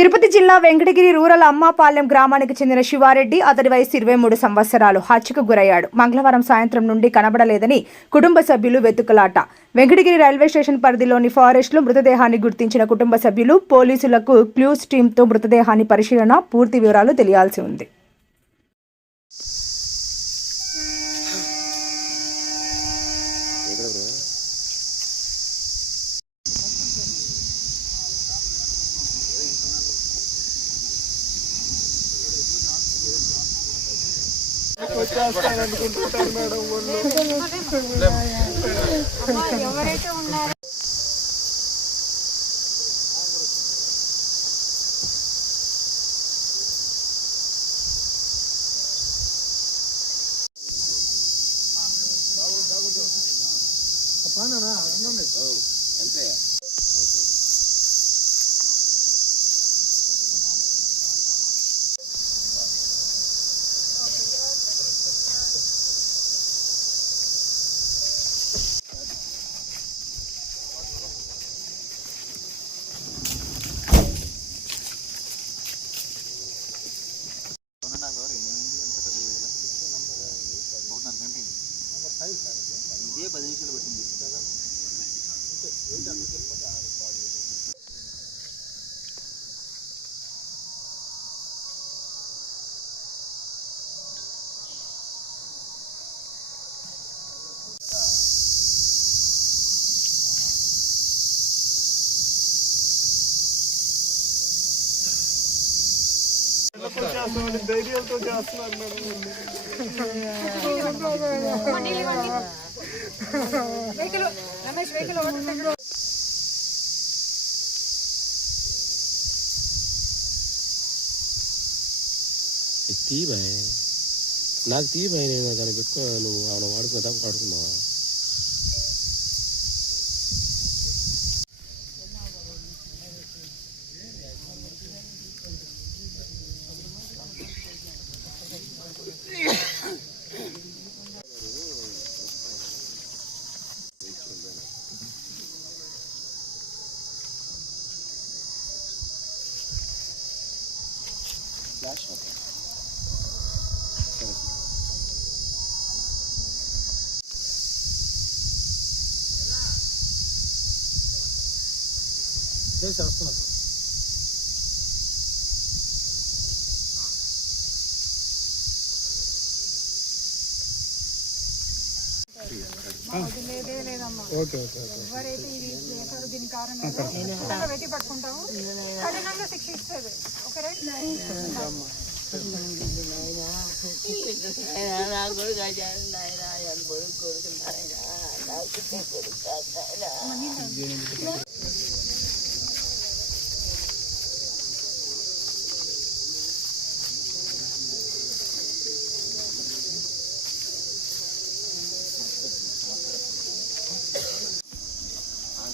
తిరుపతి జిల్లా వెంకటగిరి రూరల్ అమ్మాపాలెం గ్రామానికి చెందిన శివారెడ్డి అతడి వయసు ఇరవై మూడు సంవత్సరాలు. హత్యకు గురయ్యాడు. మంగళవారం సాయంత్రం నుండి కనబడలేదని కుటుంబ సభ్యులు వెతుకులాట. వెంకటగిరి రైల్వే స్టేషన్ పరిధిలోని ఫారెస్ట్లో మృతదేహాన్ని గుర్తించిన కుటుంబ సభ్యులు పోలీసులకు క్లూస్ టీంతో మృతదేహాన్ని పరిశీలన పూర్తి వివరాలు తెలియాల్సి ఉంది. వచ్చేస్తారనుకుంటున్నారు మేడం వాళ్ళు ఎవరైతే ఉన్నారు అంతే ఇదే పది నిమిషాలు పట్టింది. ధైర్యంతో చేస్తున్నారు మేడం. తీ భయ నాకు తీ భయ నేను దాన్ని పెట్టుకో నువ్వు ఆమె వాడుకున్న దాకా వాడుకున్నావా ら焦点電車が少ない ఎవరైతే ఇది చేశారో దీని కారణంగా వెతి పట్టుకుంటాము. కఠినంగా శిక్ష ఇస్తుంది ఓకే రైట్? కొడుకు కొడుకు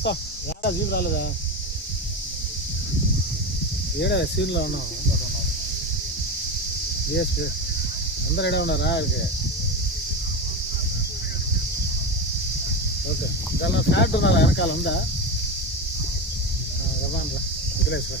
వస్తా ఏడా జీప్ రాలేదా ఏడా సీన్లో ఉన్నాం ఎస్ అందరు ఏడా ఉన్నారా ఆడికి ఓకే దానిలో ఫ్యాట్ ఉన్నదా వెనకాల ఉందా రమాన్ రా వెంకటేశ్వర